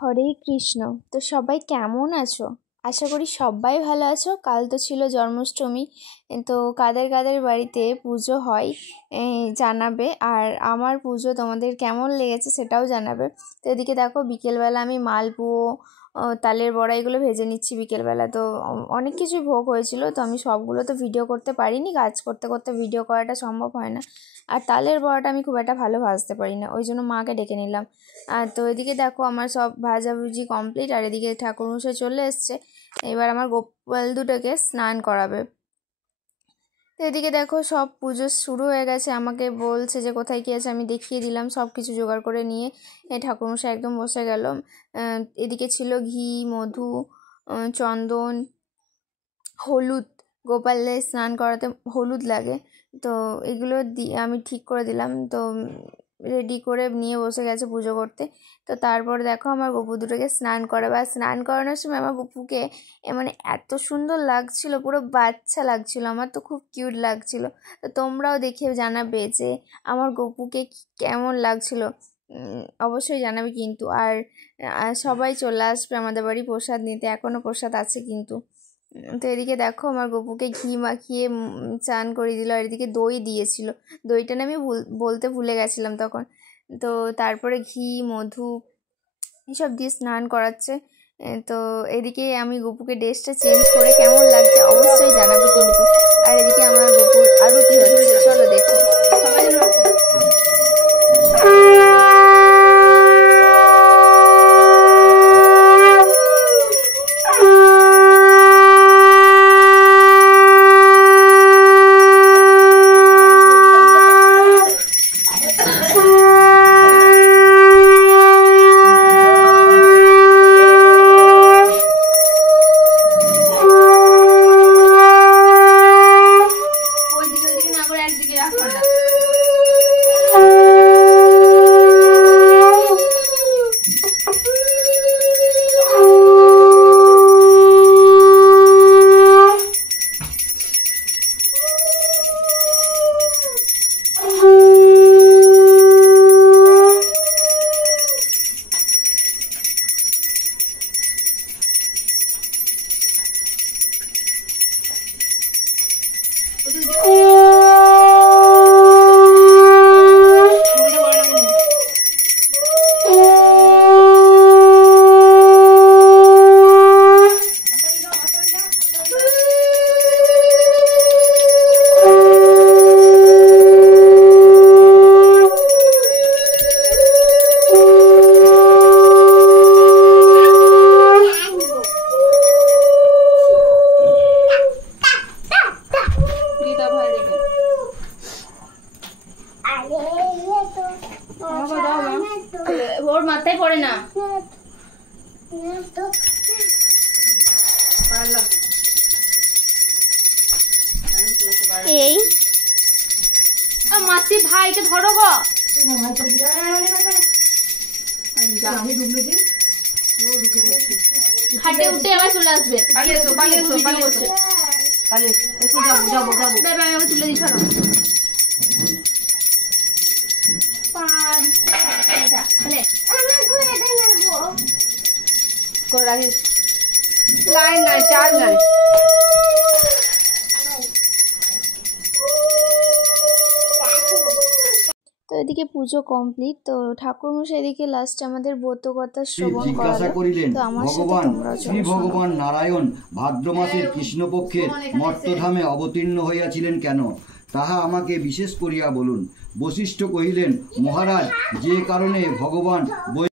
হরে কৃষ্ণ। তো সবাই কেমন আছো? আশা করি সবাই ভালো আছো। কাল তো ছিল জন্মাষ্টমী, তো কাদের কাদের বাড়িতে পুজো হয় জানাবে, আর আমার পুজো তোমাদের কেমন লেগেছে সেটাও জানাবে। তো এদিকে দেখো বিকেলবেলা আমি মালপুয়ো, তালের বড়া এগুলো ভেজে নিচ্ছি বিকেলবেলা। তো অনেক কিছুই ভোগ হয়েছিল, তো আমি সবগুলো তো ভিডিও করতে পারিনি, কাজ করতে করতে ভিডিও করাটা সম্ভব হয় না। আর তালের বড়াটা আমি খুব একটা ভালো ভাজতে পারি না, ওই জন্য মাকে ডেকে নিলাম। আর তো এদিকে দেখো আমার সব ভাজাভুজি কমপ্লিট, আর এদিকে ঠাকুরমশাই চলে এসছে, এবার আমার গোপাল দুটোকে স্নান করাবে। তো এদিকে দেখো সব পুজো শুরু হয়ে গেছে, আমাকে বলছে যে কোথায় কী আছে, আমি দেখিয়ে দিলাম সব কিছু জোগাড় করে নিয়ে। ঠাকুরমশাই একদম বসে গেল। এদিকে ছিল ঘি, মধু, চন্দন, হলুদ। গোপালে স্নান করাতে হলুদ লাগে, তো এগুলো আমি ঠিক করে দিলাম। তো রেডি করে নিয়ে বসে গেছে পুজো করতে। তো তারপর দেখো আমার গপু দুটোকে স্নান করাবে, আর স্নান করানোর সময় আমার গপুকে মানে এত সুন্দর লাগছিল, পুরো বাচ্চা লাগছিল, আমার তো খুব কিউট লাগছিল। তো তোমরাও দেখে জানাবে যে আমার গপুকে কেমন লাগছিল, অবশ্যই জানাবে কিন্তু। আর সবাই চলে আসবে আমাদের বাড়ি প্রসাদ নিতে, এখনও প্রসাদ আছে কিন্তু। তো এদিকে দেখো আমার গপুকে ঘি মাখিয়ে চান করে দিল, আর এদিকে দই দিয়েছিল, দইটা না আমি বলতে ভুলে গেছিলাম তখন। তো তারপরে ঘি, মধু এসব দিয়ে স্নান করাচ্ছে। তো এদিকে আমি গপুকে ড্রেসটা চেঞ্জ করে কেমন লাগছে অবশ্যই জানাবে কিন্তু। আর এদিকে আমার গপুর আরতি হচ্ছে, চলো দেখো। ওর মাথায় পড়ে না। এই মাসি ভাইকে ধরো গো, হাটে উঠে আবার চলে আসবে। তুলে দিচ্ছ না লাইন নাই, চাল নাই। তো এদিকে পুজো কমপ্লিট, তো ঠাকুরমশাই এদিকে লাস্টে আমাদের ব্রতকথা শ্রবণ করালেন। তো আমার সাথে তোমরাও শ্রী ভগবান নারায়ণ ভাদ্র মাসের কৃষ্ণপক্ষের মর্তধামে অবতীর্ণ হইয়াছিলেন কেন, তাহা আমাকে বিশেষ করিয়া বলুন। বশিষ্ঠ কহিলেন, মহারাজ, যে কারণে ভগবান